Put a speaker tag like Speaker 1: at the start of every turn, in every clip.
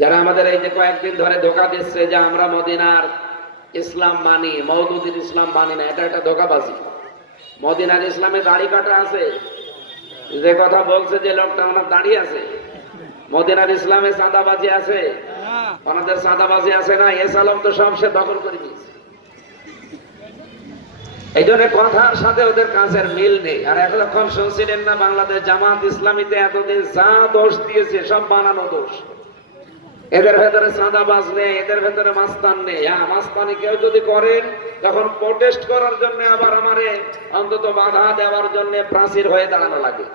Speaker 1: যারা আমাদের এই যে কয়েকদিন ধরে ধোকা দিচ্ছে যে আমরা মদিনার ইসলাম মানি মৌদুদির ইসলাম মানি না, এটা একটা ধোকাবাজি। মদিনার ইসলামে দাড়ি কাটা আছে, যে কথা বলছে যে লোকটা ওনার দাঁড়িয়ে আছে। মদিনার ইসলামে চাঁদাবাজি আছে, ওনাদের চাঁদাবাজি আছে না এস আলম তো সব সে দখল করে দিয়েছে এই জন্য কথার সাথে ওদের কাজের মিল নেই। আর এতক্ষণ শুনছিলেন না, বাংলাদেশ জামাত ইসলামীতে এতদিন যা দোষ দিয়েছে, সব বানানো দোষ। এদের ভেতরে চাঁদাবাজ নেই, এদের ভেতরে মাস্তান নেই। হ্যাঁ মাস্তানি কেউ যদি করেন তখন প্রোটেস্ট করার জন্য আবার আমারে অন্তত বাধা দেওয়ার জন্য প্রাচীর হয়ে দাঁড়ানো লাগে।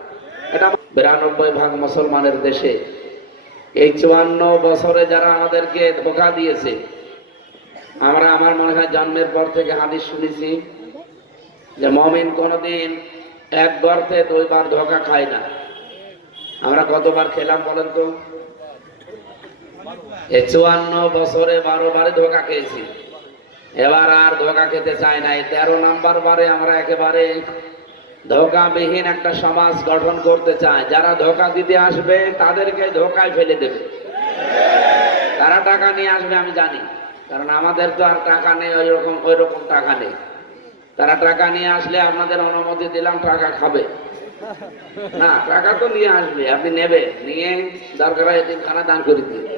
Speaker 1: এটা বিরানব্বই ভাগ মুসলমানের দেশে এই চুয়ান্ন বছরে যারা আমাদেরকে ধোকা দিয়েছে, আমরা আমার মনে হয় জন্মের পর থেকে হাদিস শুনেছি যে মমিন কোনদিন এক গর্তে দুইবার ধোকা খায় না। আমরা কতবার খেলাম বলেন তো? চুয়ান্ন বছরে বারো বারে ধোকা খেয়েছি। এবার আর ধোকা খেতে চাই না এই তেরো নাম্বার বারে আমরা একেবারে ধোকাবিহীন একটা সমাজ গঠন করতে চাই। যারা ধোকা দিতে আসবে, তাদেরকে ধোকায় ফেলে দেবে। তারা টাকা নিয়ে আসবে আমি জানি। কারণ আমাদের তো আর টাকা নেই, ওই রকম ওই রকম টাকা নেই। তারা টাকা নিয়ে আসলে আপনাদের অনুমতি দিলাম, টাকা খাবে। না, টাকা তো নিয়ে আসবে, আপনি নেবে। নিয়ে দরকার হয় খানা দান করে দিয়ে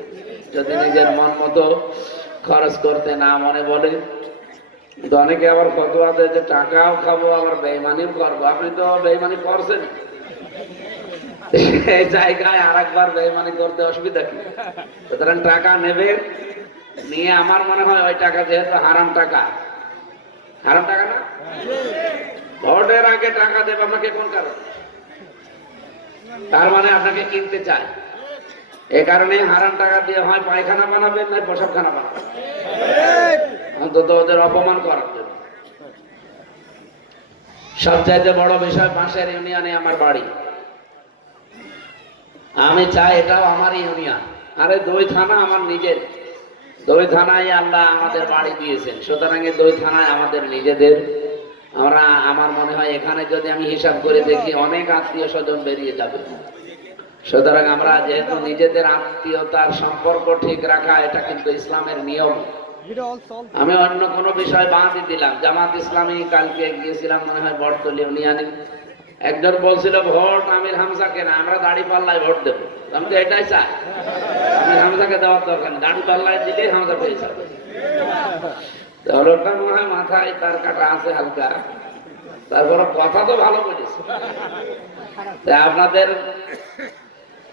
Speaker 1: যদি নিজের মন মতো খরচ করতে না মনে বলে। কিন্তু অনেকে আবার ফতোয়া দেয় যে, টাকাও খাব, আবার বেইমানিও করব। আপনি তো বেইমানি করছেন। এই জায়গায় আর একবার বেইমানি করতে অসুবিধা কি? সুতরাং টাকা নেবে। নিয়ে আমার মনে হয় ওই টাকা যেহেতু হারাম টাকা। হারাম টাকা না? ভোটের আগে টাকা দেবে আপনাকে কোন কারণ? তার মানে আপনাকে কিনতে চায়। এ কারণে হারাম টাকা দিয়ে হয় পায়খানা বানাবেন, না প্রসাবখানা বানাবেন? অন্তত ওদের অপমান করার জন্য। সবচাইতে বড় বিষয় পাশের ইউনিয়নে আমার বাড়ি। আমি চাই এটাও আমার ইউনিয়ন। আরে দুই থানা আমার নিজের। দুই থানায় আল্লাহ আমাদের বাড়ি দিয়েছেন। সুতরাং দুই থানায় আমাদের নিজেদের। আমরা আমার মনে হয় এখানে যদি আমি হিসাব করে দেখি অনেক আত্মীয় স্বজন বেরিয়ে যাবে। সুতরাং আমরা যেহেতু নিজেদের আত্মীয়তার সম্পর্ক ঠিক রাখা এটা কিন্তু ইসলামের নিয়ম। আমি অন্য কোনো বিষয় বাঁধি দিলাম। জামাত ইসলামী কালকে গিয়েছিলাম মনে হয় বটতলি ইউনিয়নে একজন বলছিল ভোট আমির হামজাকে না আমরা দাড়ি পাল্লায় ভোট দেবো। আমি তো এটাই চাই। আমির হামজাকে দেওয়ার দরকার দাড়ি পাল্লায় দিলেই হামসা পেয়ে যাবে। লোকটা মনে হয় মাথায় তার কাটা আছে হালকা। তারপরে কথা তো ভালো বলেছে। আপনাদের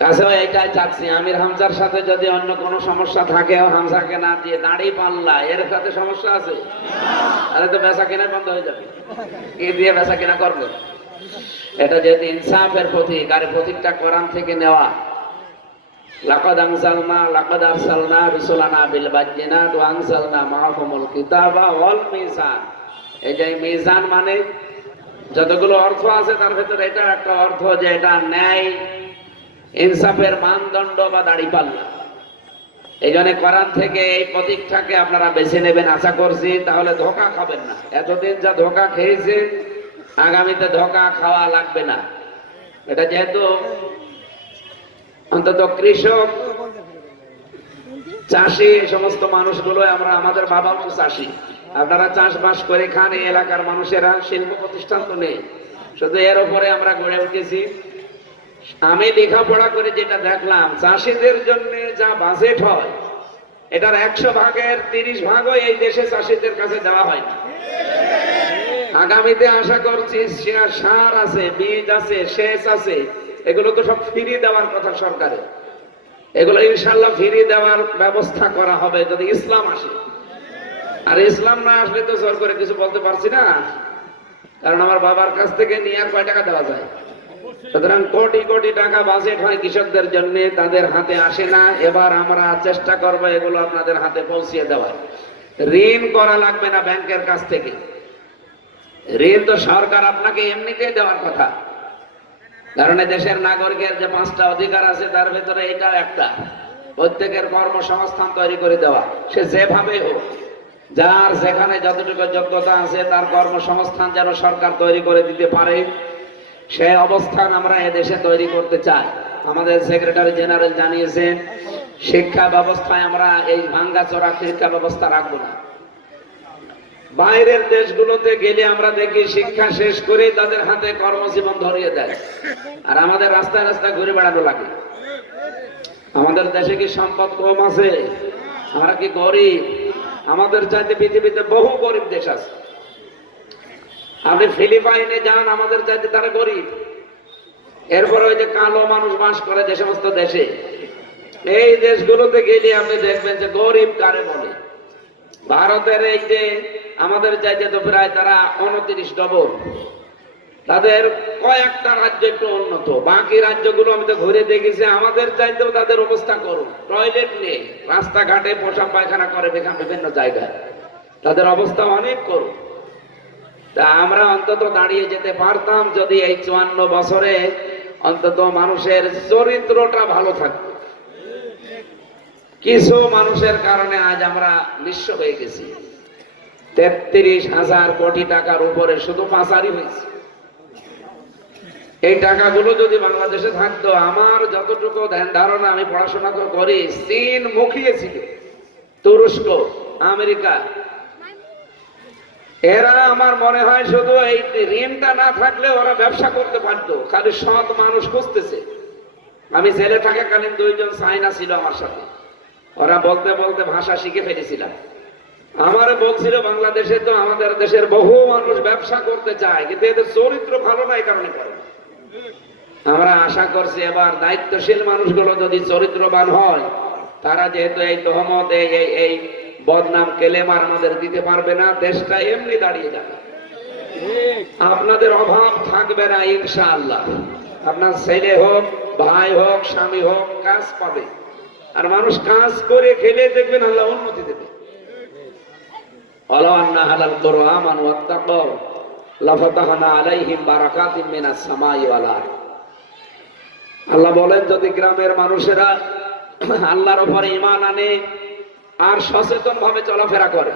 Speaker 1: কাছেও এটাই চাচ্ছি। আমির হামজার সাথে যদি অন্য কোনো সমস্যা থাকে হামজাকে না দিয়ে দাঁড়ি পাল্লা, এর সাথে সমস্যা আছে? তাহলে তো বেচা কেনা বন্ধ হয়ে যাবে। কি দিয়ে বেচা কেনা করবে? এটা যেহেতু ইনসাফের প্রতীক, আর প্রতীকটা কোরআন থেকে নেওয়া। লাকাদ আনসালনা লাকাদ আরসালনা রুসুলানা বিল বাজ্জিনাত ওয়া আনসালনা মাআহুমুল কিতাবা ওয়াল মিজান। এই যে মিজান মানে যতগুলো অর্থ আছে তার ভেতরে এটা একটা অর্থ যে এটা ন্যায়, ইনসাফের মানদণ্ড বা দাড়িপাল্লা এই জন্য কোরআন থেকে এই প্রতীকটাকে আপনারা বেছে নেবেন আশা করছি, তাহলে ধোকা খাবেন না। এতদিন যা ধোকা খেয়েছে আগামীতে ধোকা খাওয়া লাগবে না। এটা যেহেতু অন্তত কৃষক, চাষি, সমস্ত মানুষগুলো আমরা আমাদের বাবা মা চাষি। আপনারা চাষবাস করে খান, এই এলাকার মানুষেরা শিল্প প্রতিষ্ঠান তো নেই। শুধু এর উপরে আমরা গড়ে উঠেছি। আমি লেখাপড়া করে যেটা দেখলাম, চাষিদের জন্য যা বাজেট হয়, এটার একশো ভাগের তিরিশ ভাগও এই দেশে চাষিদের কাছে দেওয়া হয় না। আগামীতে আশা করছি সার আছে, বীজ আছে, সেচ আছে এগুলো তো সব ফিরিয়ে দেওয়ার কথা সরকারের এগুলো ইনশাল্লাহ ফিরিয়ে দেওয়ার ব্যবস্থা করা হবে যদি ইসলাম আসে। আর ইসলাম না আসলে তো জোর করে কিছু বলতে পারছি না। কারণ আমার বাবার কাছ থেকে নিয়ে আর কয় টাকা দেওয়া যায়? সুতরাং কোটি কোটি টাকা বাজেট হয় কৃষকদের জন্য, তাদের হাতে আসে না। এবার আমরা চেষ্টা করব এগুলো আপনাদের হাতে পৌঁছিয়ে দেওয়ার। ঋণ করা লাগবে না ব্যাংকের কাছ থেকে। ঋণ তো সরকার আপনাকে এমনিতেই দেওয়ার কথা। কারণ দেশের নাগরিকের যে পাঁচটা অধিকার আছে, তার ভেতরে এটাও একটা। প্রত্যেকের কর্মসংস্থান তৈরি করে দেওয়া। সে যেভাবে হোক, যার যেখানে যতটুকু যোগ্যতা আছে, তার কর্মসংস্থান যেন সরকার তৈরি করে দিতে পারে সেই অবস্থান আমরা এদেশে তৈরি করতে চাই। আমাদের সেক্রেটারি জেনারেল জানিয়েছেন, শিক্ষা ব্যবস্থায় আমরা এই ভাঙ্গাচোরা শিক্ষা ব্যবস্থা রাখব না। বাইরের দেশগুলোতে গেলে আমরা দেখি শিক্ষা শেষ করে তাদের হাতে কর্মজীবন ধরিয়ে দেয়। আর আমাদের রাস্তায় রাস্তায় ঘুরে বেড়ানো লাগে। আমাদের দেশে কি সম্পদ কম আছে? আমরা কি গরিব? আমাদের চাইতে পৃথিবীতে বহু গরিব দেশ আছে। আপনি ফিলিপাইনে যান, আমাদের চাইতে তারা গরিব। এরপর ওই যে কালো মানুষ বাস করে যে সমস্ত দেশে। এই দেশগুলোতে গেলে আপনি দেখবেন যে গরিব কারে বলে। ভারতের এই যে আমাদের চাইতে তো প্রায় তারা উনত্রিশ ডবল। তাদের কয়েকটা রাজ্য একটু উন্নত। বাকি রাজ্যগুলো আমি তো ঘুরে দেখেছি, আমাদের চাইতেও তাদের অবস্থা করুন। টয়লেট নেই, রাস্তাঘাটে পোশাক পায়খানা করে বিভিন্ন জায়গায়। তাদের অবস্থা অনেক করুন। তা আমরা অন্তত দাঁড়িয়ে যেতে পারতাম যদি এই চুয়ান্ন বছরে অন্তত মানুষের চরিত্রটা ভালো থাকতো। কিছু মানুষের কারণে আজ আমরা নিঃস্ব হয়ে গেছি। তেত্রিশ হাজার কোটি টাকার উপরে শুধু পাচারি হয়েছে। এই টাকাগুলো যদি বাংলাদেশে থাকতো, আমার যতটুকু ধ্যান ধারণা আমি পড়াশোনা তো করি, চীন মুখিয়েছিল তুরস্ক, আমেরিকা। এরা আমার মনে হয় শুধু এই ঋণটা না থাকলে ওরা ব্যবসা করতে পারতো, খালি সৎ মানুষ খুঁজতেছে। আমি জেলে থাকাকালীন দুইজন চাইনা ছিল আমার সাথে। ওরা বলতে বলতে ভাষা শিখে ফেলেছিলাম। আমার বলছিল, বাংলাদেশে তো আমাদের দেশের বহু মানুষ ব্যবসা করতে চায়, কিন্তু এদের চরিত্র ভালো না এই কারণে করে। আমরা আশা করছি এবার দায়িত্বশীল মানুষগুলো যদি চরিত্রবান হয়, তারা যেহেতু এই তহমত, এই, এই- বদনাম কেলেমার আমাদের দিতে পারবে না, দেশটা এমনি দাঁড়িয়ে যাবে। আপনাদের অভাব থাকবে না, ইনশাআল্লাহ। আপনার ছেলে হোক, ভাই হোক, স্বামী হোক, কাজ পাবে। আর মানুষ কাজ করে খেলে দেখবেন আল্লাহ উন্নতি দেবে। আন্না হালাল করো আমান ওয়াত্তাকাও লাফাতাহানা আলাইহিম বারাকাতিম মিনাস সামাই ওয়াল আরদ। আল্লাহ বলেন, যদি গ্রামের মানুষেরা আল্লাহর উপরে ইমান আনে আর সচেতন ভাবে চলাফেরা করে,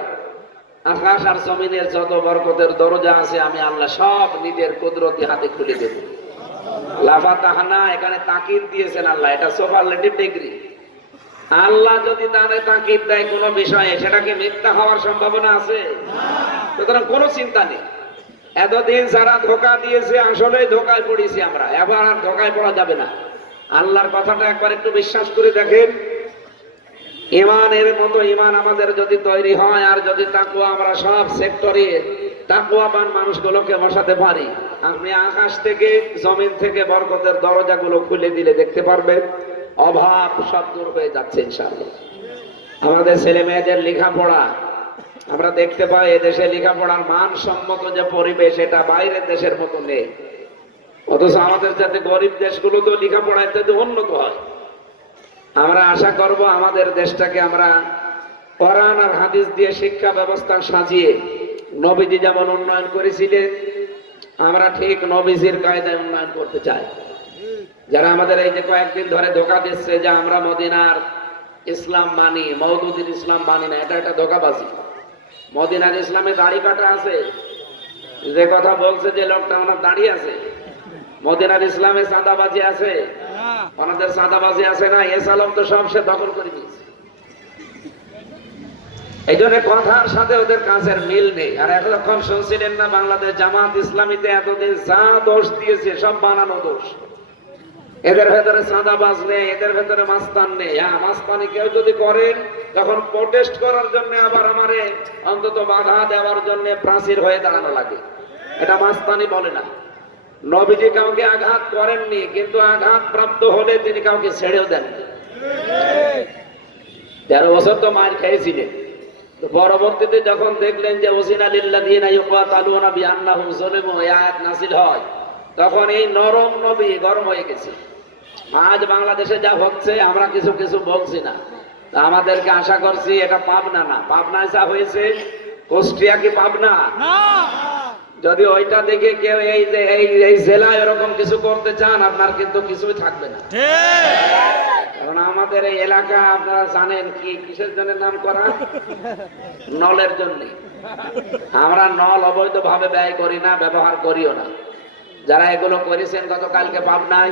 Speaker 1: আকাশ আর জমিনের যত বরকতের দরজা আছে, আমি আল্লাহ সব নিজের কুদরতি হাতে খুলে দেব। লাফা তাহানা এখানে তাকিদ দিয়েছেন আল্লাহ, এটা সুপারলেটিভ ডিগ্রি। আল্লাহ যদি তাহলে তাকিদ দেয় কোনো বিষয়ে সেটাকে মিথ্যা হওয়ার সম্ভাবনা আছে? সুতরাং কোনো চিন্তা নেই। এতদিন যারা ধোকা দিয়েছে আসলে ধোকায় পড়েছি আমরা। এবার আর ধোকায় পড়া যাবে না। আল্লাহর কথাটা একবার একটু বিশ্বাস করে দেখেন। ইমানের মতো ইমান আমাদের যদি তৈরি হয়, আর যদি তাকুয়া আমরা সব সেক্টরে তাকুয়াবান মানুষগুলোকে বসাতে পারি, আপনি আকাশ থেকে, জমিন থেকে বরকতের দরজাগুলো খুলে দিলে দেখতে পারবেন। অভাব সব দূর হয়ে যাচ্ছে আমাদের ছেলে মেয়েদের লেখাপড়া, আমরা দেখতে পাই এদেশে লেখাপড়ার মানসম্মত যে পরিবেশ, এটা বাইরের দেশের মতো নেই। অথচ আমাদের যাতে গরিব দেশগুলো তো লেখাপড়া ইত্যাদি উন্নত হয়। আমরা আশা করব আমাদের দেশটাকে আমরা কোরআন আর হাদিস দিয়ে শিক্ষা ব্যবস্থা সাজিয়ে নবীজি যেমন উন্নয়ন করেছিলেন, আমরা ঠিক নবীজির কায়দায় উন্নয়ন করতে চাই। যারা আমাদের এই যে কয়েকদিন ধরে ধোকা দিচ্ছে যে আমরা মদিনার ইসলাম মানি মৌদুদ্দিন ইসলাম মানি না, এটা একটা ধোকাবাজি। মদিনার ইসলামে দাড়ি কাটা আছে, যে কথা বলছে যে লোকটা ওনার দাঁড়িয়ে আছে। মদিনার ইসলামে চাঁদাবাজি আছে, ওনাদের সাদাবাজি আছে না এস আলম তো সব সে দখল করে দিয়েছে এই জন্য কথার সাথে ওদের কাজের মিল নেই। আর এতক্ষণ শুনছিলেন না বাংলাদেশ জামাত ইসলামীতে এতদিন যা দোষ দিয়েছে, সব বানানো দোষ। এদের ভেতরে চাঁদাবাজ নেই, এদের ভেতরে মাস্তান নেই। হ্যাঁ মাস্তানি কেউ যদি করেন, তখন প্রোটেস্ট করার জন্য আবার আমারে অন্তত বাধা দেওয়ার জন্য প্রাচীর হয়ে দাঁড়ানো লাগে। এটা মাস্তানি বলে না। নবীজি কাউকে আঘাত করেননি, কিন্তু আঘাত প্রাপ্ত হলে তিনি কাউকে ছেড়েও দেননি। তেরো বছর তো মার খেয়েছিলেন পরবর্তীতে যখন দেখলেন যে, ওসিন আলিল্লা দিয়ে নাই তালুনা বি আন্নাহু জলিমু এই আয়াত নাসিল হয়, তখন এই নরম নবী গরম হয়ে গেছে। আজ বাংলাদেশে যা হচ্ছে আমরা কিছু কিছু বলছি না। তা আমাদেরকে আশা করছি এটা পাবনা না। পাবনায় যা হয়েছে কুষ্টিয়া কি পাবনা? যদি ওইটা দেখে কেউ এই যে এই এই জেলায় এরকম কিছু করতে চান আপনার কিন্তু কিছুই থাকবে না। কারণ আমাদের এই এলাকা আপনারা জানেন কি কিসের জন্য নাম করা? নলের জন্য। আমরা নল অবৈধ ভাবে ব্যয় করি না ব্যবহার করিও না। যারা এগুলো করেছেন গতকালকে পাবনায়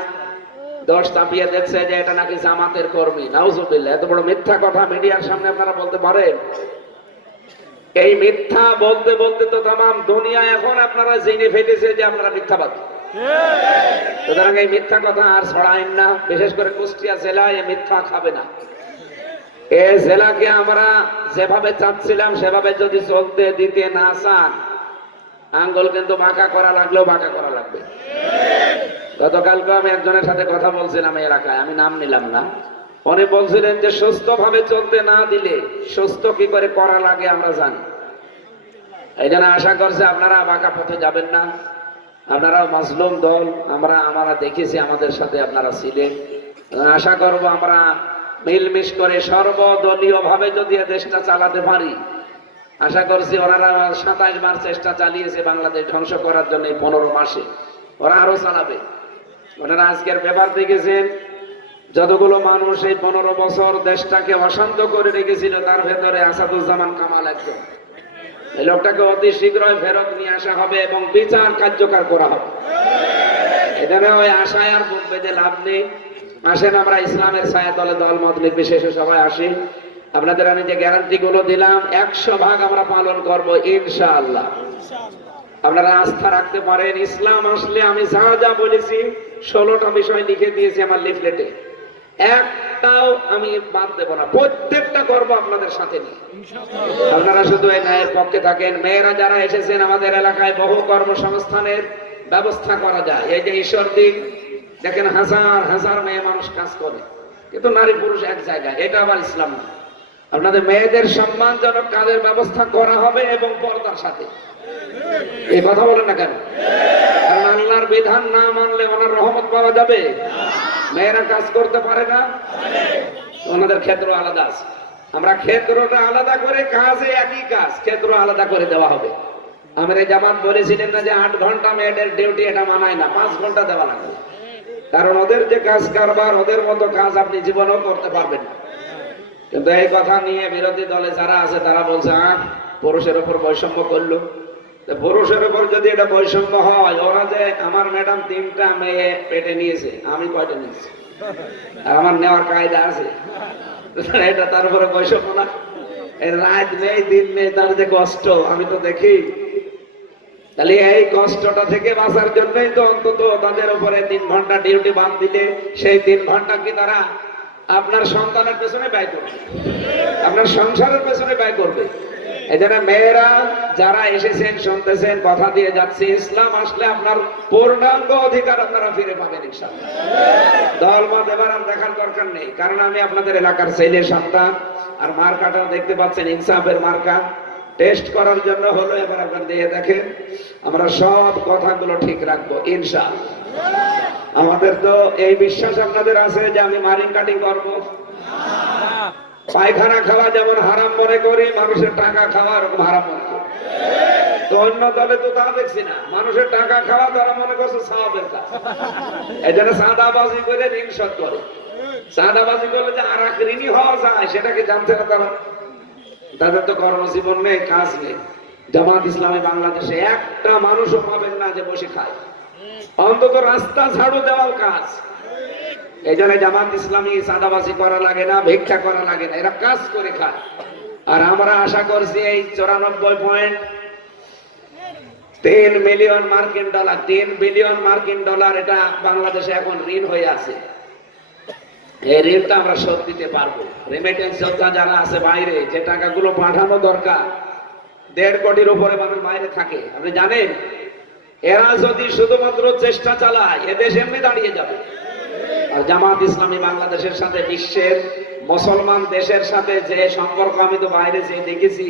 Speaker 1: দশ চাপিয়ে দেখছে যে এটা নাকি জামাতের কর্মী। নাউজুবিল্লা এত বড় মিথ্যা কথা মিডিয়ার সামনে আপনারা বলতে পারেন? এই মিথ্যা বলতে বলতে তো তাম দুনিয়া এখন আপনারা জেনে ফেলেছে যে আপনারা মিথ্যাবাদ। সুতরাং এই মিথ্যা কথা আর ছড়াইন না, বিশেষ করে কুষ্টিয়া জেলায় এই মিথ্যা খাবে না। এ জেলাকে আমরা যেভাবে চাচ্ছিলাম, সেভাবে যদি চলতে দিতে না চান, আঙ্গুল কিন্তু বাঁকা করা লাগলেও বাঁকা করা লাগবে। গতকালকে আমি একজনের সাথে কথা বলছিলাম এলাকায়, আমি নাম নিলাম না। উনি বলছিলেন যে সুস্থ ভাবে চলতে না দিলে সুস্থ কি করে করা লাগে আমরা জানি। এই জন্য আশা করছে আপনারা বাঁকা পথে যাবেন না। আপনারা মাজলুম দল, আমরা আমরা দেখেছি আমাদের সাথে আপনারা ছিলেন। আশা করব আমরা মিলমিশ করে সর্বদলীয় ভাবে যদি দেশটা চালাতে পারি, আশা করছি ওনারা সাতাইশ মাস চেষ্টা চালিয়েছে বাংলাদেশ ধ্বংস করার জন্য এই পনেরো মাসে। ওরা আরও চালাবে। ওনারা আজকের ব্যাপার দেখেছেন, যতগুলো মানুষ এই পনেরো বছর দেশটাকে অশান্ত করে রেখেছিল, তার ভেতরে আসাদুজ্জামান কামাল একজন। এই লোকটাকে অতি শীঘ্রই ফেরত নিয়ে আসা হবে এবং বিচার কার্যকর করা হবে। এখানে ওই আশায় আর বুক বেঁধে লাভ নেই। আসেন আমরা ইসলামের ছায়া দলে দল মত নির্বিশেষে সবাই আসি। আপনাদের আমি যে গ্যারান্টি গুলো দিলাম, একশো ভাগ আমরা পালন করব ইনশাআল্লাহ। আপনারা আস্থা রাখতে পারেন, ইসলাম আসলে আমি যা যা বলেছি ষোলোটা বিষয় লিখে দিয়েছি আমার লিফলেটে। একটাও আমি বাদ দেব না। প্রত্যেকটা করব আপনাদের সাথে নিয়ে। আপনারা শুধু এই ন্যায়ের পক্ষে থাকেন। মেয়েরা যারা এসেছেন আমাদের এলাকায় বহু কর্মসংস্থানের ব্যবস্থা করা যায়। এই যে ঈশ্বর দিক দেখেন হাজার হাজার মেয়ে মানুষ কাজ করে। কিন্তু নারী পুরুষ এক জায়গায়। এটা আবার ইসলাম না আপনাদের মেয়েদের সম্মানজনক কাজের ব্যবস্থা করা হবে এবং পর্দার সাথে। এই কথা বলেন না কেন? আল্লাহর বিধান না মানলে ওনার রহমত পাওয়া যাবে? মেয়েরা কাজ করতে পারে না? ওনাদের ক্ষেত্র আলাদা আছে। আমরা ক্ষেত্রটা আলাদা করে কাজে একই কাজ, ক্ষেত্র আলাদা করে দেওয়া হবে। আমরা এই জামাত বলেছিলেন না যে আট ঘণ্টা মেয়েদের ডিউটি এটা মানায় না, পাঁচ ঘণ্টা দেওয়া লাগবে। কারণ ওদের যে কাজ কারবার, ওদের মতো কাজ আপনি জীবনেও করতে পারবেন না। কিন্তু এই কথা নিয়ে বিরোধী দলে যারা আছে, তারা বলছে পুরুষের উপর বৈষম্য করল। পুরুষের উপর যদি এটা বৈষম্য হয়, ওরা যে আমার ম্যাডাম তিনটা মেয়ে পেটে নিয়েছে, আমি কয়টা নিয়েছি? আমার নেওয়ার কায়দা আছে। এটা তার উপরে বৈষম্য না? রাত নেই দিন নেই তার যে কষ্ট, আমি তো দেখি। তাহলে এই কষ্টটা থেকে বাঁচার জন্যই তো অন্তত তাদের উপরে তিন ঘণ্টা ডিউটি বাদ দিলে, সেই তিন ঘণ্টা কি তারা আপনার সন্তানের পেছনে ব্যয় করবে? আপনার সংসারের পেছনে ব্যয় করবে? এই জন্য মেয়েরা যারা এসেছেন, শুনতেছেন, কথা দিয়ে যাচ্ছে, ইসলাম আসলে আপনার পূর্ণাঙ্গ অধিকার আপনারা ফিরে পাবেন দল মত এবার আর দেখার দরকার নেই, কারণ আমি আপনাদের এলাকার ছেলে, সন্তান, আর মার্কাটা দেখতে পাচ্ছেন, ইনসাফের মার্কা। টেস্ট করার জন্য হলো, এবার আপনার দিয়ে দেখেন, আমরা সব কথাগুলো ঠিক রাখব, ইনশাআল্লাহ। আমাদের তো এই বিশ্বাস আপনাদের আছে যে আমি মারিং কাটিং করব। পায়খানা খাওয়া যেমন হারাম মনে করি, মানুষের টাকা খাওয়া এরকম হারাম মনে করি। তো অন্য দলে তো তা দেখছি না। মানুষের টাকা খাওয়া তারা মনে করছে সাদাবাজি করে ঋণ শোধ করে। সাদাবাজি করলে যে আর এক হওয়া যায়, সেটাকে না তারা। তাদের তো কর্মজীবন নেই, কাজ নেই। জামাত ইসলামী বাংলাদেশে একটা মানুষও পাবেন না যে বসে খায়। অন্তত রাস্তা ঝাড়ু দেওয়ার কাজ। এই জন্য জামাত ইসলামী সাদাবাসি করা লাগে না, ভিক্ষা করা লাগে না, এরা কাজ করে খায়। আর আমরা আশা করছি এই চৌরানব্বই পয়েন্ট তিন মিলিয়ন মার্কিন ডলার, তিন বিলিয়ন মার্কিন ডলার এটা বাংলাদেশে এখন ঋণ হয়ে আছে। এই ঋণটা আমরা শোধ দিতে পারব। রেমিটেন্স যোদ্ধা যারা আছে বাইরে, যে টাকাগুলো পাঠানো দরকার, দেড় কোটির উপরে মানুষ বাইরে থাকে। আপনি জানেন, এরা যদি শুধুমাত্র চেষ্টা চালায়, এদেশ এমনি দাঁড়িয়ে যাবে। আর জামাত ইসলামী বাংলাদেশের সাথে, বিশ্বের মুসলমান দেশের সাথে যে সম্পর্ক আমি তো বাইরে যে দেখেছি,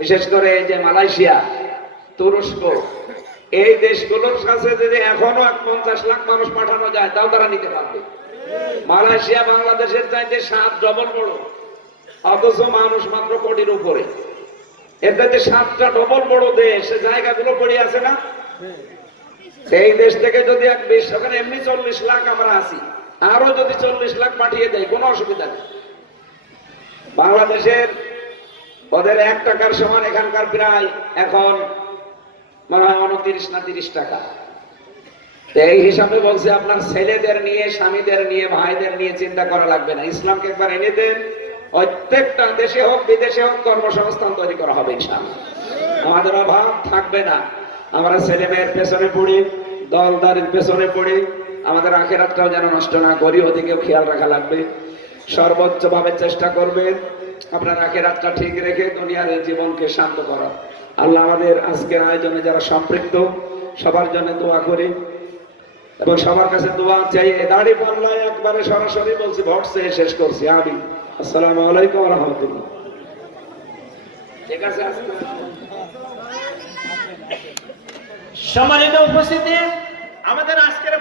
Speaker 1: বিশেষ করে যে মালয়েশিয়া, তুরস্ক, এই দেশগুলোর কাছে যদি এখনও এক পঞ্চাশ লাখ মানুষ পাঠানো যায়, তাও তারা নিতে পারবে। মালয়েশিয়া বাংলাদেশের চাইতে সাত ডবল বড়, অথচ মানুষ মাত্র কোটির উপরে। এর চাইতে সাতটা ডবল বড় দেশ জায়গাগুলো পড়ে আছে না? সেই দেশ থেকে যদি এক বিশ ওখানে এমনি চল্লিশ লাখ আমরা আছি আরও যদি চল্লিশ লাখ পাঠিয়ে দেয়, কোনো অসুবিধা নেই। বাংলাদেশের ওদের এক টাকার সমান এখানকার প্রায় এখন মনে হয় উনত্রিশ না তিরিশ টাকা। এই হিসাবে বলছে, আপনার ছেলেদের নিয়ে, স্বামীদের নিয়ে, ভাইদের নিয়ে চিন্তা করা লাগবে না। ইসলামকে একবার এনে দেন, প্রত্যেকটা দেশে হোক, বিদেশে হোক, কর্মসংস্থান তৈরি করা হবে ইনশাআল্লাহ। আমাদের অভাব থাকবে না। আমরা ছেলে মেয়ের পেছনে পড়ি দলদারির পেছনে পড়ি, আমাদের আখেরাতটাও যেন নষ্ট না করি, ওদিকেও খেয়াল রাখা লাগবে। সর্বোচ্চ ভাবে চেষ্টা করবেন আপনার আখেরাতটা ঠিক রেখে দুনিয়ার জীবনকে শান্ত করা। আল্লাহ আমাদের আজকের আয়োজনে যারা সম্পৃক্ত, সবার জন্য দোয়া করি। এবং সবার কাছে দোয়া চাই দাড়ি পাল্লায় একবারে সরাসরি বলছি, ভোট চেয়ে শেষ করছি। আমি আসসালামু আলাইকুম রহমতুল্লাহ। ঠিক আছে
Speaker 2: সম্মানিত উপস্থিতি আমাদের আজকের